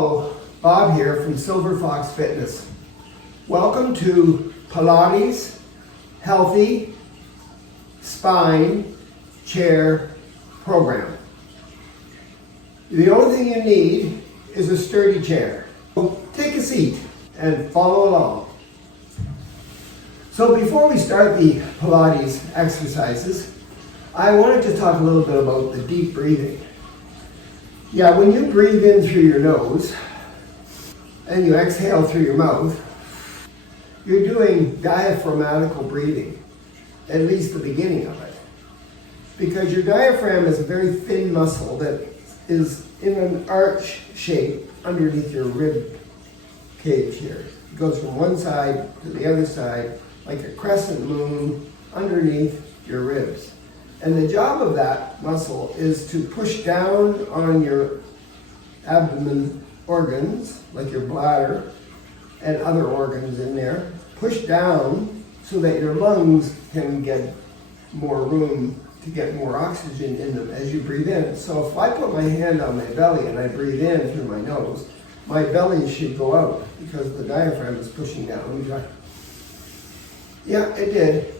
Hello, Bob here from Silver Fox Fitness. Welcome to Pilates Healthy Spine Chair Program. The only thing you need is a sturdy chair. Take a seat and follow along. So before we start the Pilates exercises, I wanted to talk a little bit about the deep breathing. Yeah, when you breathe in through your nose and you exhale through your mouth, you're doing diaphragmatical breathing, at least the beginning of it. Because your diaphragm is a very thin muscle that is in an arch shape underneath your rib cage here. It goes from one side to the other side like a crescent moon underneath your ribs. And the job of that muscle is to push down on your abdomen organs, like your bladder and other organs in there. Push down so that your lungs can get more room to get more oxygen in them as you breathe in. So if I put my hand on my belly and I breathe in through my nose, my belly should go out because the diaphragm is pushing down. Yeah, it did.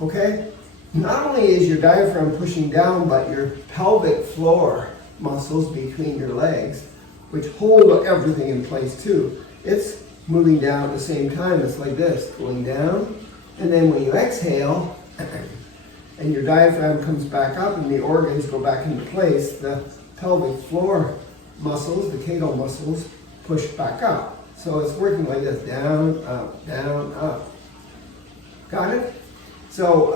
Okay? Not only is your diaphragm pushing down, but your pelvic floor muscles between your legs, which hold everything in place too, it's moving down at the same time. It's like this, going down, and then when you exhale, and your diaphragm comes back up and the organs go back into place, the pelvic floor muscles, the cadal muscles, push back up. So it's working like this, down, up. Got it? So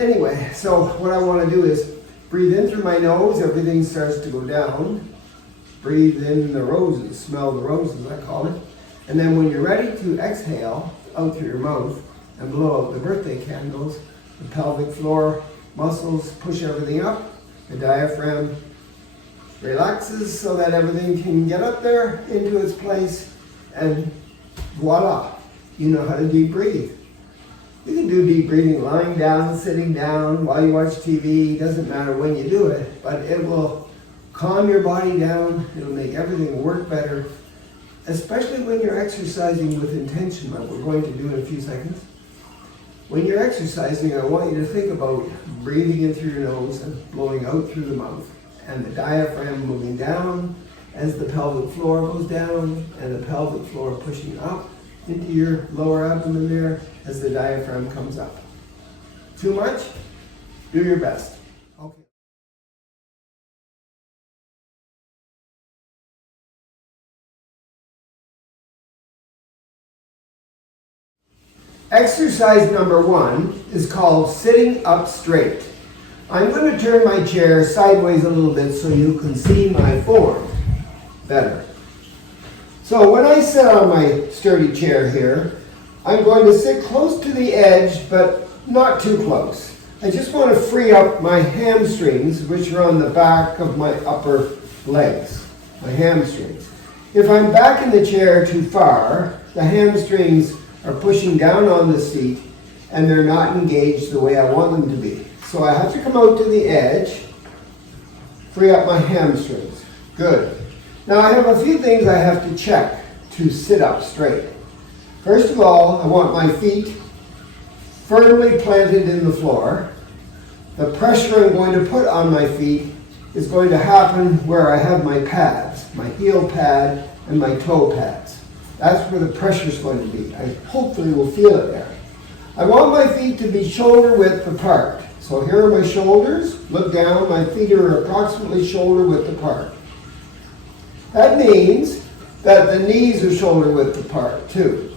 anyway, so what I want to do is breathe in through my nose, everything starts to go down. Breathe in the roses, smell the roses, I call it. And then when you're ready to exhale out through your mouth and blow out the birthday candles, the pelvic floor muscles push everything up, the diaphragm relaxes so that everything can get up there into its place, and voila, you know how to deep breathe. You can do deep breathing lying down, sitting down, while you watch TV, doesn't matter when you do it, but it will calm your body down, it'll make everything work better, especially when you're exercising with intention, like we're going to do in a few seconds. When you're exercising, I want you to think about breathing in through your nose and blowing out through the mouth, and the diaphragm moving down as the pelvic floor goes down, and the pelvic floor pushing up into your lower abdomen there as the diaphragm comes up. Too much? Do your best. Okay. Exercise number 1 is called sitting up straight. I'm going to turn my chair sideways a little bit so you can see my form better. So when I sit on my sturdy chair here, I'm going to sit close to the edge, but not too close. I just want to free up my hamstrings, which are on the back of my upper legs, my hamstrings. If I'm back in the chair too far, the hamstrings are pushing down on the seat and they're not engaged the way I want them to be. So I have to come out to the edge, free up my hamstrings. Good. Now I have a few things I have to check to sit up straight. First of all, I want my feet firmly planted in the floor. The pressure I'm going to put on my feet is going to happen where I have my pads, my heel pad and my toe pads. That's where the pressure is going to be. I hopefully will feel it there. I want my feet to be shoulder width apart. So here are my shoulders. Look down, my feet are approximately shoulder width apart. That means that the knees are shoulder width apart too.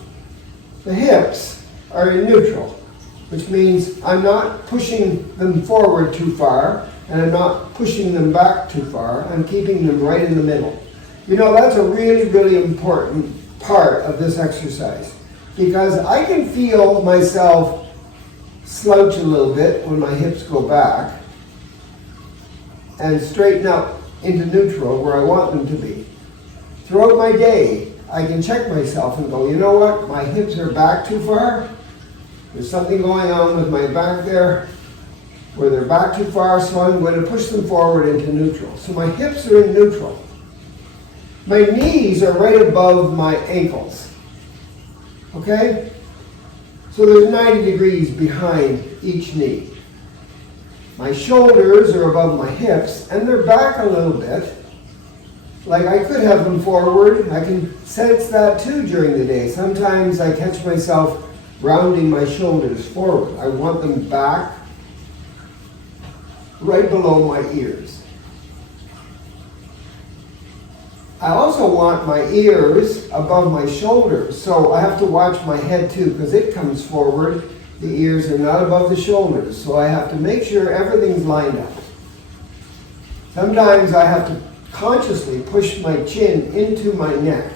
The hips are in neutral, which means I'm not pushing them forward too far and I'm not pushing them back too far. I'm keeping them right in the middle. You know, that's a really, really important part of this exercise because I can feel myself slouch a little bit when my hips go back and straighten up into neutral where I want them to be. Throughout my day, I can check myself and go, you know what, my hips are back too far. There's something going on with my back there where they're back too far, so I'm going to push them forward into neutral. So my hips are in neutral. My knees are right above my ankles. Okay? So there's 90 degrees behind each knee. My shoulders are above my hips, and they're back a little bit. Like I could have them forward. I can sense that too during the day. Sometimes I catch myself rounding my shoulders forward. I want them back right below my ears. I also want my ears above my shoulders, so I have to watch my head too because it comes forward. The ears are not above the shoulders, so I have to make sure everything's lined up. Sometimes I have to consciously push my chin into my neck.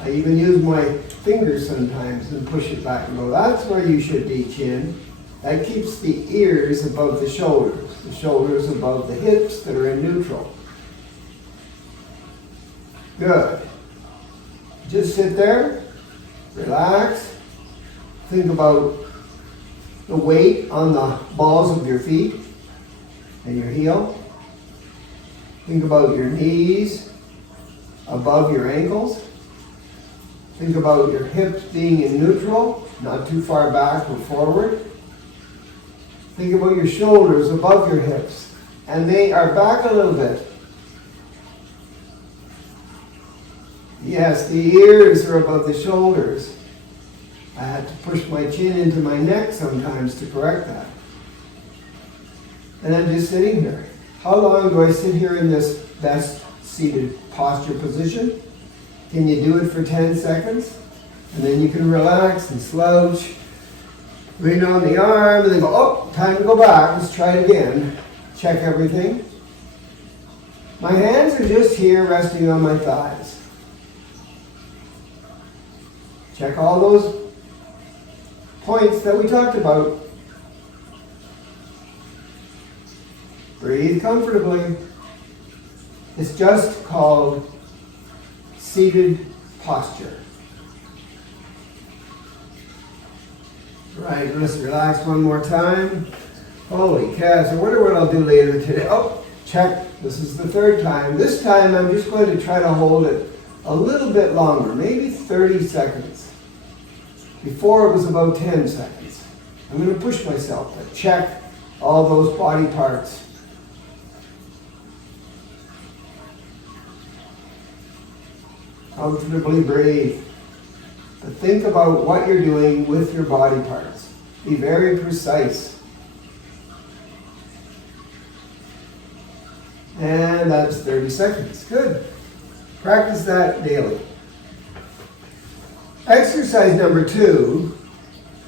I even use my fingers sometimes and push it back and go, that's where you should be, chin. That keeps the ears above the shoulders above the hips that are in neutral. Good. Just sit there, relax, think about the weight on the balls of your feet and your heel. Think about your knees above your ankles. Think about your hips being in neutral, not too far back or forward. Think about your shoulders above your hips, and they are back a little bit. Yes, the ears are above the shoulders. I have to push my chin into my neck sometimes to correct that. And I'm just sitting here. How long do I sit here in this best seated posture position? Can you do it for 10 seconds? And then you can relax and slouch, lean on the arm, and then go, oh, time to go back. Let's try it again. Check everything. My hands are just here resting on my thighs. Check all those points that we talked about. Breathe comfortably. It's just called seated posture. Right, let's relax one more time. Holy cats, I wonder what I'll do later today. Oh, check. This is the third time. This time I'm just going to try to hold it a little bit longer, maybe 30 seconds. Before it was about 10 seconds. I'm going to push myself to check all those body parts. Comfortably breathe. But think about what you're doing with your body parts. Be very precise. And that's 30 seconds. Good. Practice that daily. Exercise number 2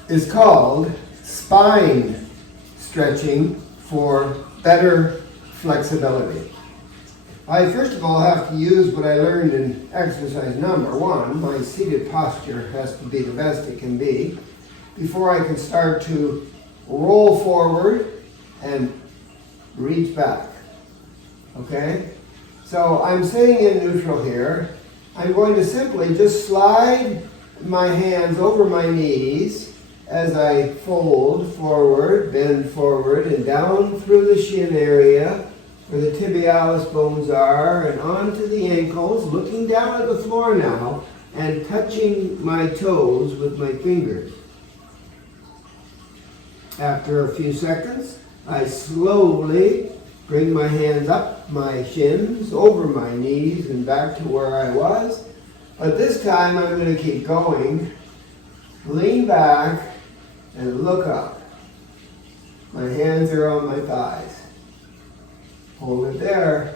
is called spine stretching for better flexibility. I first of all have to use what I learned in exercise number 1. My seated posture has to be the best it can be before I can start to roll forward and reach back. Okay? So I'm sitting in neutral here. I'm going to simply just slide my hands over my knees as I fold forward, bend forward, and down through the shin area where the tibialis bones are, and onto the ankles, looking down at the floor now, and touching my toes with my fingers. After a few seconds, I slowly bring my hands up my shins, over my knees, and back to where I was. But this time I'm going to keep going. Lean back and look up. My hands are on my thighs. Hold it there.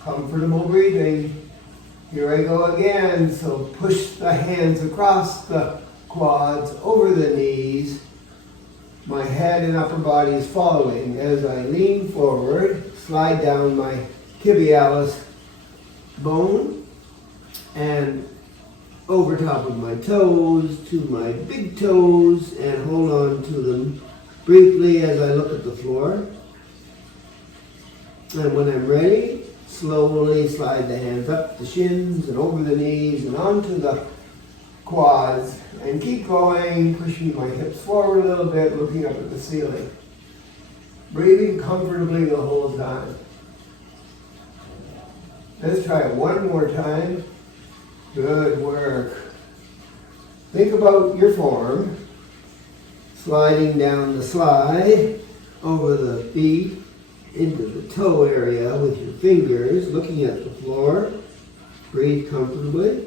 Comfortable breathing. Here I go again. So push the hands across the quads, over the knees. My head and upper body is following as I lean forward, slide down my tibialis bone, and over top of my toes to my big toes, and hold on to them briefly as I look at the floor. And when I'm ready, slowly slide the hands up the shins and over the knees and onto the quads, and keep going, pushing my hips forward a little bit, looking up at the ceiling. Breathing comfortably the whole time. Let's try it one more time. Good work. Think about your form. Sliding down the slide over the feet into the toe area with your fingers, looking at the floor. Breathe comfortably.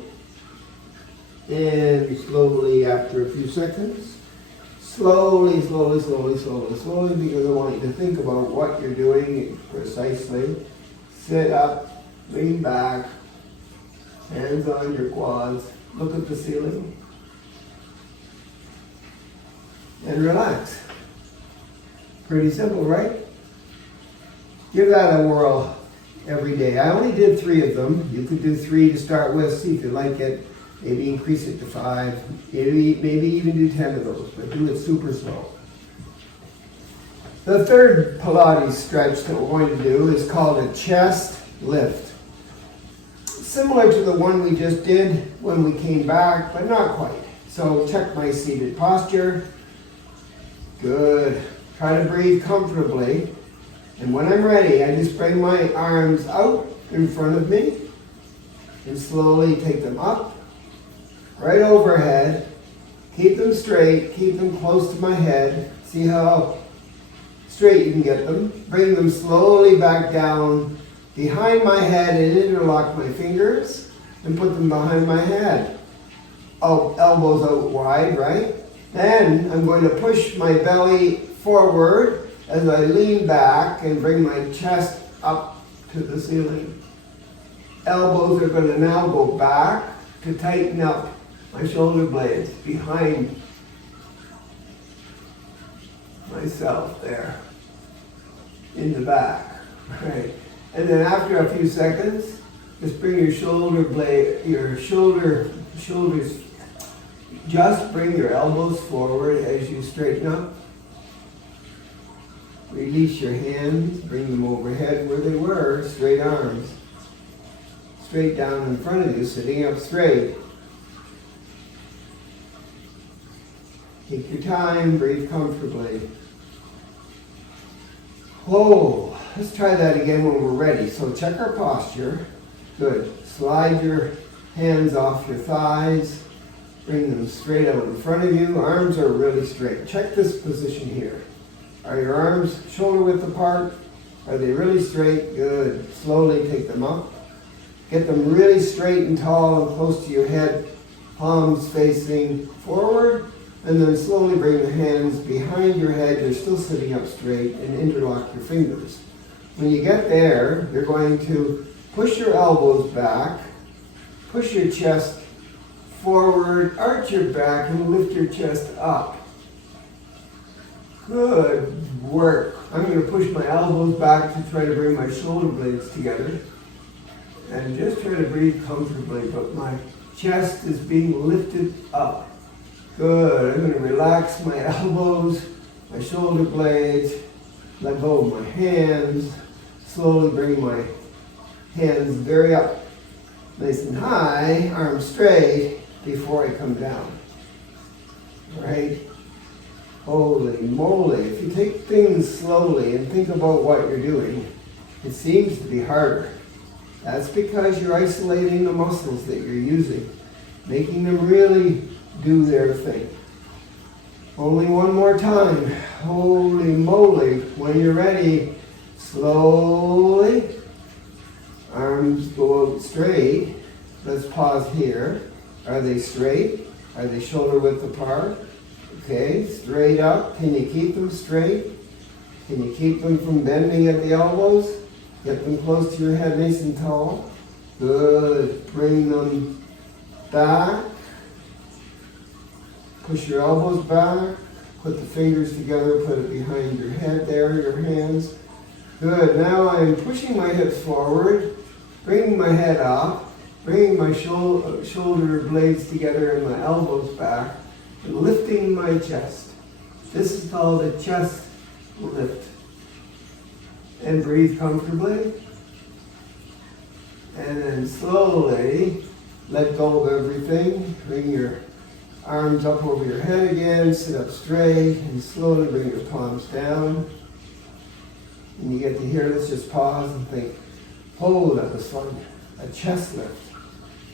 And slowly, after a few seconds, slowly, because I want you to think about what you're doing precisely. Sit up, lean back, hands on your quads, look at the ceiling, and relax. Pretty simple, right? Give that a whirl every day. I only did 3 of them. You could do 3 to start with, see if you like it. Maybe increase it to 5. Maybe even do 10 of those, but do it super slow. The third Pilates stretch that we're going to do is called a chest lift. Similar to the one we just did when we came back, but not quite. So check my seated posture. Good. Try to breathe comfortably. And when I'm ready, I just bring my arms out in front of me and slowly take them up, right overhead. Keep them straight, keep them close to my head. See how straight you can get them. Bring them slowly back down behind my head and interlock my fingers and put them behind my head. Oh, elbows out wide, right? Then I'm going to push my belly forward as I lean back and bring my chest up to the ceiling. Elbows are going to now go back to tighten up my shoulder blades behind myself there in the back. Right. And then after a few seconds, just bring your shoulders, just bring your elbows forward as you straighten up. Release your hands, bring them overhead where they were, straight arms. Straight down in front of you, sitting up straight. Take your time, breathe comfortably. Whoa, let's try that again when we're ready. So check our posture. Good. Slide your hands off your thighs. Bring them straight out in front of you. Arms are really straight. Check this position here. Are your arms shoulder width apart? Are they really straight? Good. Slowly take them up. Get them really straight and tall and close to your head. Palms facing forward. And then slowly bring the hands behind your head. You're still sitting up straight and interlock your fingers. When you get there, you're going to push your elbows back. Push your chest forward. Arch your back and lift your chest up. Good work. I'm going to push my elbows back to try to bring my shoulder blades together. And just try to breathe comfortably, but my chest is being lifted up. Good. I'm going to relax my elbows, my shoulder blades, let go of my hands. Slowly bring my hands very up, nice and high, arms straight, before I come down. Right? Holy moly. If you take things slowly and think about what you're doing, it seems to be harder. That's because you're isolating the muscles that you're using, making them really do their thing. Only one more time. Holy moly. When you're ready, slowly, arms go out straight. Let's pause here. Are they straight? Are they shoulder width apart? Okay, straight up. Can you keep them straight? Can you keep them from bending at the elbows? Get them close to your head, nice and tall. Good. Bring them back. Push your elbows back. Put the fingers together. Put it behind your head there, your hands. Good. Now I'm pushing my hips forward. Bringing my head up. Bringing my shoulder blades together and my elbows back. And lifting my chest. This is called a chest lift. And breathe comfortably. And then slowly let go of everything. Bring your arms up over your head again. Sit up straight. And slowly bring your palms down. And you get to here, let's just pause and think, oh, that was fun. a chest lift.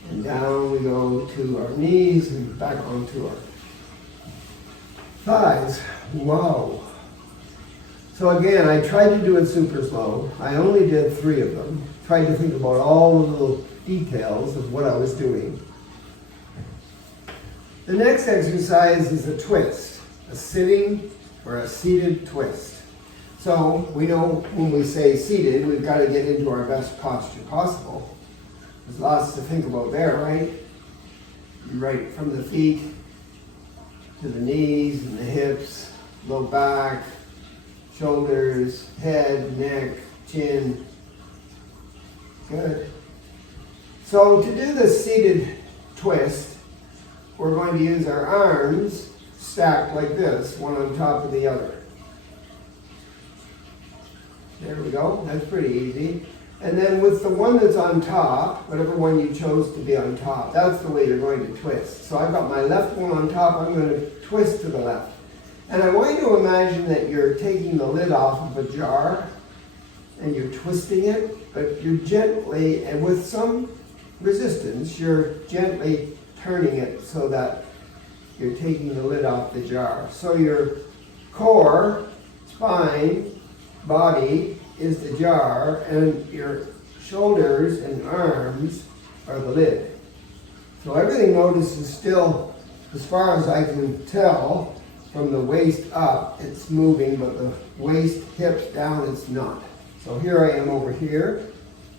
And down we go to our knees and back onto our thighs. Wow. So again, I tried to do it super slow. I only did 3 of them. Tried to think about all the little details of what I was doing. The next exercise is a twist, a sitting or a seated twist. So we know when we say seated, we've got to get into our best posture possible. There's lots to think about there, right? Right from the feet to the knees and the hips, low back, shoulders, head, neck, chin. Good. So to do this seated twist, we're going to use our arms stacked like this, one on top of the other. There we go, that's pretty easy. And then with the one that's on top, whatever one you chose to be on top, that's the way you're going to twist. So I've got my left one on top, I'm going to twist to the left. And I want you to imagine that you're taking the lid off of a jar and you're twisting it, but you're gently, and with some resistance, you're gently turning it so that you're taking the lid off the jar. So your core, spine, body is the jar, and your shoulders and arms are the lid. So everything, notice, is still, as far as I can tell, from the waist up, it's moving, but the waist, hips down, it's not. So here I am over here,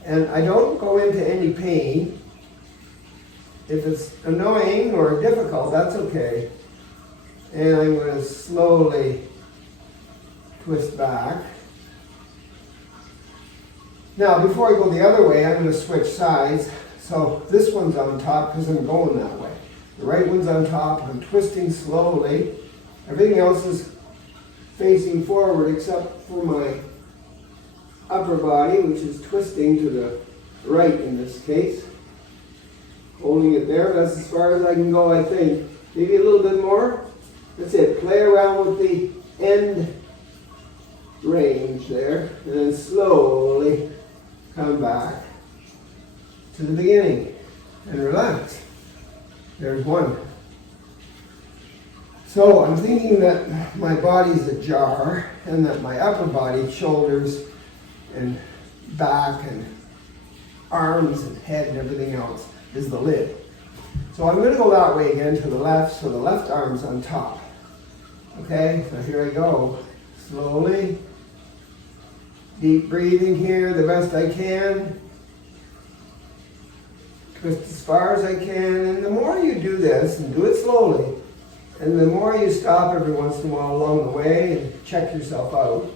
and I don't go into any pain. If it's annoying or difficult, that's okay. And I'm going to slowly twist back. Now, before I go the other way, I'm going to switch sides. So this one's on top because I'm going that way. The right one's on top. I'm twisting slowly. Everything else is facing forward except for my upper body, which is twisting to the right in this case. Holding it there. That's as far as I can go, I think. Maybe a little bit more. That's it. Play around with the end range there. And then slowly come back to the beginning. And relax. There's one. So I'm thinking that my body's a jar and that my upper body, shoulders and back and arms and head and everything else is the lid. So I'm going to go that way again to the left, so the left arm's on top. Okay, so here I go. Slowly. Deep breathing here the best I can. Twist as far as I can. And the more you do this, and do it slowly, and the more you stop every once in a while along the way and check yourself out,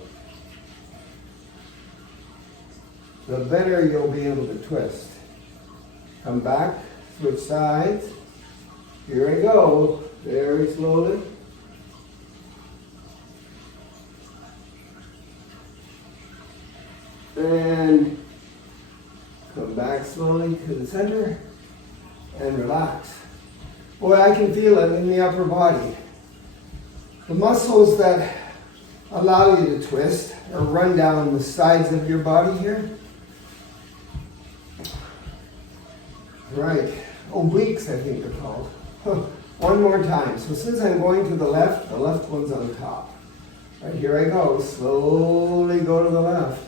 the better you'll be able to twist. Come back, switch sides. Here I go, very slowly. And come back slowly to the center and relax. Boy, I can feel it in the upper body. The muscles that allow you to twist or run down the sides of your body here. Right, obliques I think they're called. One more time. So since I'm going to the left one's on top. Right, here I go. Slowly go to the left.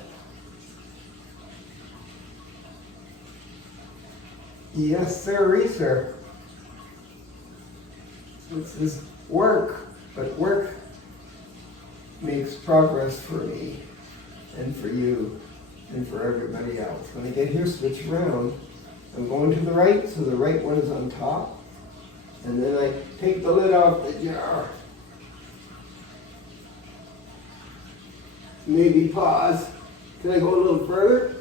Yes, sir. This is work, but work makes progress for me and for you and for everybody else. When I get here, switch around. I'm going to the right, so the right one is on top. And then I take the lid off the jar. Maybe pause. Can I go a little further?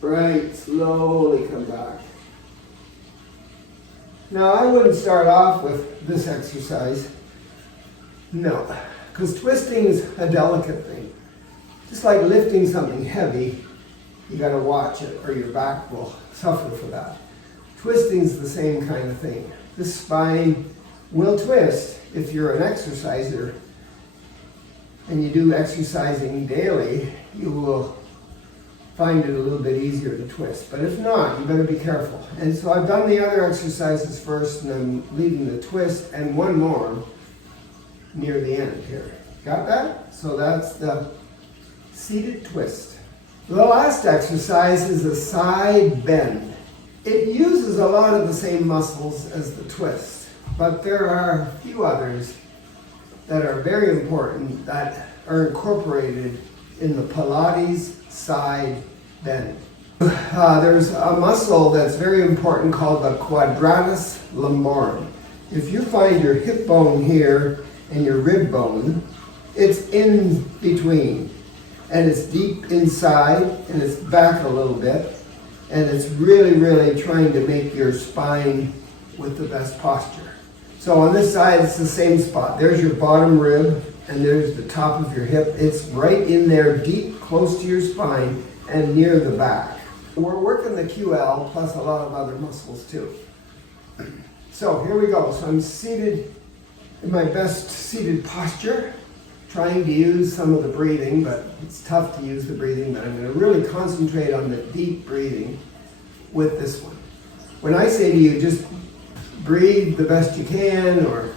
Right, slowly come back. Now, I wouldn't start off with this exercise. No, because twisting is a delicate thing. Just like lifting something heavy, you got to watch it or your back will suffer for that. Twisting is the same kind of thing. The spine will twist if you're an exerciser and you do exercising daily. You will find it a little bit easier to twist. But if not, you better be careful. And so I've done the other exercises first, and I'm leaving the twist and one more near the end here. Got that? So that's the seated twist. The last exercise is a side bend. It uses a lot of the same muscles as the twist, but there are a few others that are very important that are incorporated in the Pilates side bend. There's a muscle that's very important called the quadratus lumborum. If you find your hip bone here and your rib bone, it's in between, and it's deep inside, and it's back a little bit, and it's really trying to make your spine with the best posture. So on this side, it's the same spot. There's your bottom rib, and there's the top of your hip. It's right in there, deep, close to your spine, and near the back. We're working the QL plus a lot of other muscles too. So here we go. So I'm seated in my best seated posture, trying to use some of the breathing, but it's tough to use the breathing, but I'm going to really concentrate on the deep breathing with this one. When I say to you, just breathe the best you can, or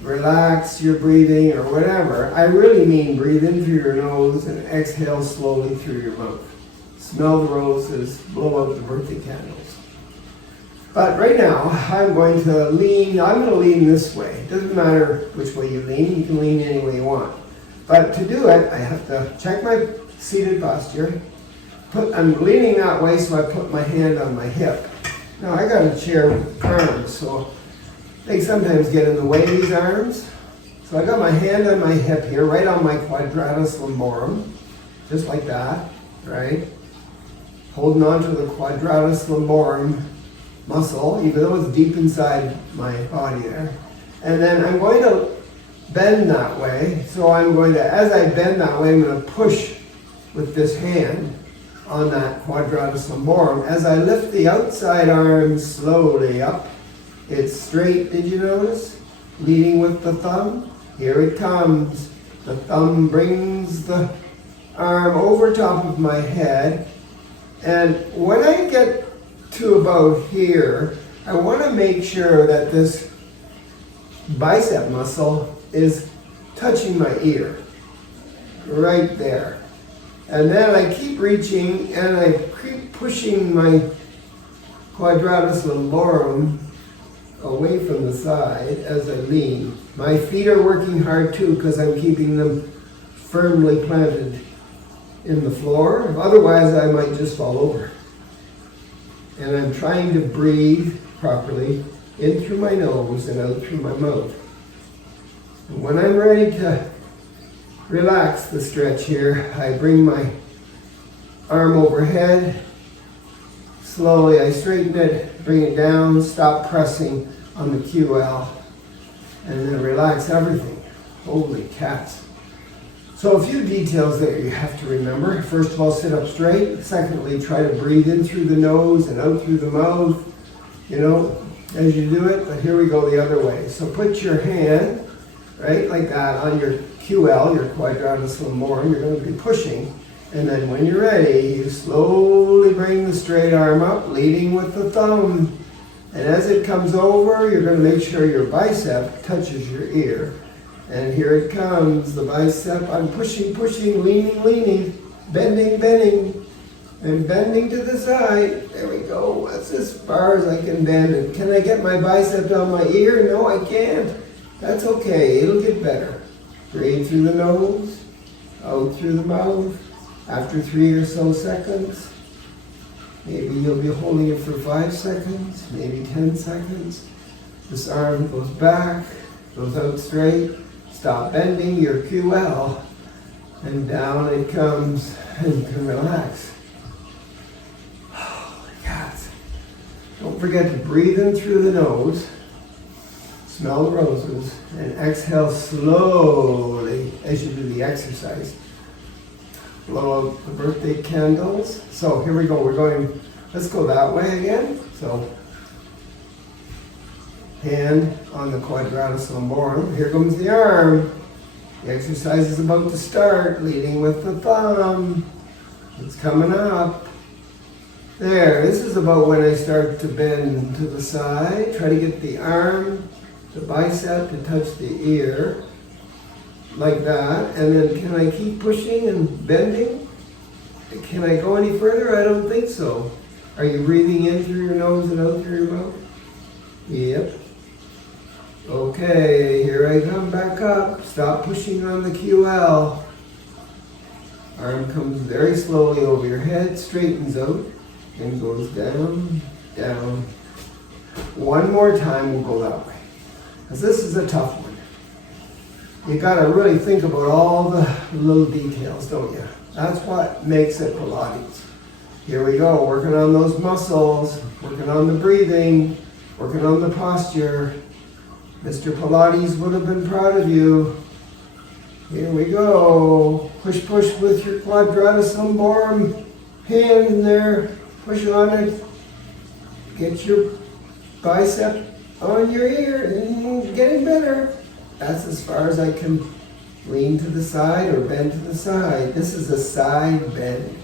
relax your breathing, or whatever, I really mean breathe in through your nose and exhale slowly through your mouth. Smell the roses, blow out the birthday candles. But right now, I'm going to lean this way. It doesn't matter which way you lean, you can lean any way you want. But to do it, I have to check my seated posture. I'm leaning that way, so I put my hand on my hip. Now I got a chair with arms, so they sometimes get in the way of these arms. So I got my hand on my hip here, right on my quadratus lumborum, just like that, right? Holding on to the quadratus lumborum muscle, even though it's deep inside my body there. And then I'm going to bend that way. So as I bend that way, I'm going to push with this hand on that quadratus lumborum. As I lift the outside arm slowly up, it's straight, did you notice? Leading with the thumb. Here it comes. The thumb brings the arm over top of my head. And when I get to about here, I want to make sure that this bicep muscle is touching my ear. Right there. And then I keep reaching and I keep pushing my quadratus lumborum away from the side as I lean. My feet are working hard too because I'm keeping them firmly planted in the floor. Otherwise, I might just fall over. And I'm trying to breathe properly in through my nose and out through my mouth. And when I'm ready to relax the stretch here, I bring my arm overhead. Slowly I straighten it, bring it down, stop pressing on the QL, and then relax everything. Holy cats. So a few details that you have to remember. First of all, sit up straight. Secondly, try to breathe in through the nose and out through the mouth, as you do it. But here we go the other way. So put your hand, right, like that on your QL, your quadratus lumborum. You're going to be pushing. And then when you're ready, you slowly bring the straight arm up, leading with the thumb. And as it comes over, you're going to make sure your bicep touches your ear. And here it comes, the bicep. I'm pushing, leaning, bending, and bending to the side. There we go. That's as far as I can bend. And can I get my bicep down my ear? No, I can't. That's okay. It'll get better. Breathe through the nose, out through the mouth. After 3 or so seconds, maybe you'll be holding it for 5 seconds, maybe 10 seconds. This arm goes back, goes out straight. Stop bending your QL, and down it comes, and you can relax. Holy cats. Don't forget to breathe in through the nose, smell the roses, and exhale slowly as you do the exercise. Blow out the birthday candles. So here we go. Let's go that way again. So hand on the quadratus lumborum. Here comes the arm. The exercise is about to start. Leading with the thumb. It's coming up. There, this is about when I start to bend to the side. Try to get the arm, the bicep to touch the ear, like that. And then can I keep pushing and bending? Can I go any further? I don't think so. Are you breathing in through your nose and out through your mouth? Yep. Okay, here I come back up. Stop pushing on the QL. Arm comes very slowly over your head, straightens out, and goes down, down. One more time, we'll go that way. Because this is a tough one. You gotta really think about all the little details, don't you? That's what makes it Pilates. Here we go, working on those muscles, working on the breathing, working on the posture. Mr. Pilates would have been proud of you. Here we go. Push, push with your quadratus lumborum. Hand in there. Push on it. Get your bicep on your ear. Getting better. That's as far as I can lean to the side or bend to the side. This is a side bend.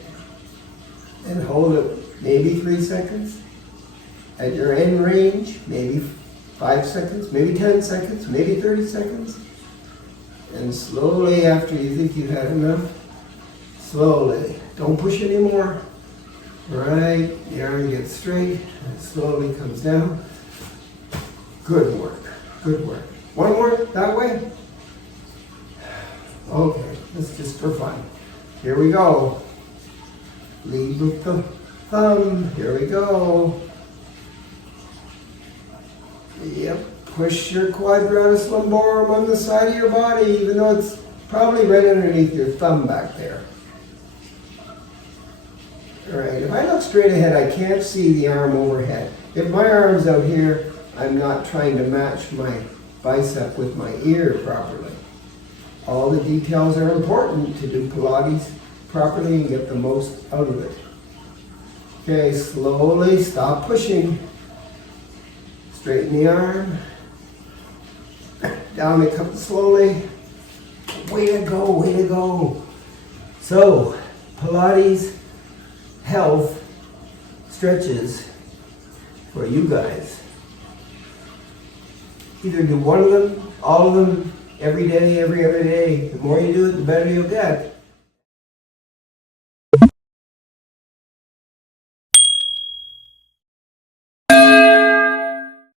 And hold it maybe 3 seconds. At your end range, maybe 5 seconds, maybe 10 seconds, maybe 30 seconds. And slowly, after you think you've had enough, slowly, don't push anymore. Right, the arm gets straight, and slowly comes down. Good work, good work. One more, that way. Okay, this is just for fun. Here we go. Lead with the thumb, here we go. Yep, push your quadratus lumborum on the side of your body, even though it's probably right underneath your thumb back there. All right, if I look straight ahead, I can't see the arm overhead. If my arm's out here, I'm not trying to match my bicep with my ear properly. All the details are important to do Pilates properly and get the most out of it. Okay, slowly stop pushing. Straighten the arm. Down it comes slowly. Way to go, way to go. So, Pilates health stretches for you guys. Either do one of them, all of them, every day, every other day. The more you do it, the better you'll get.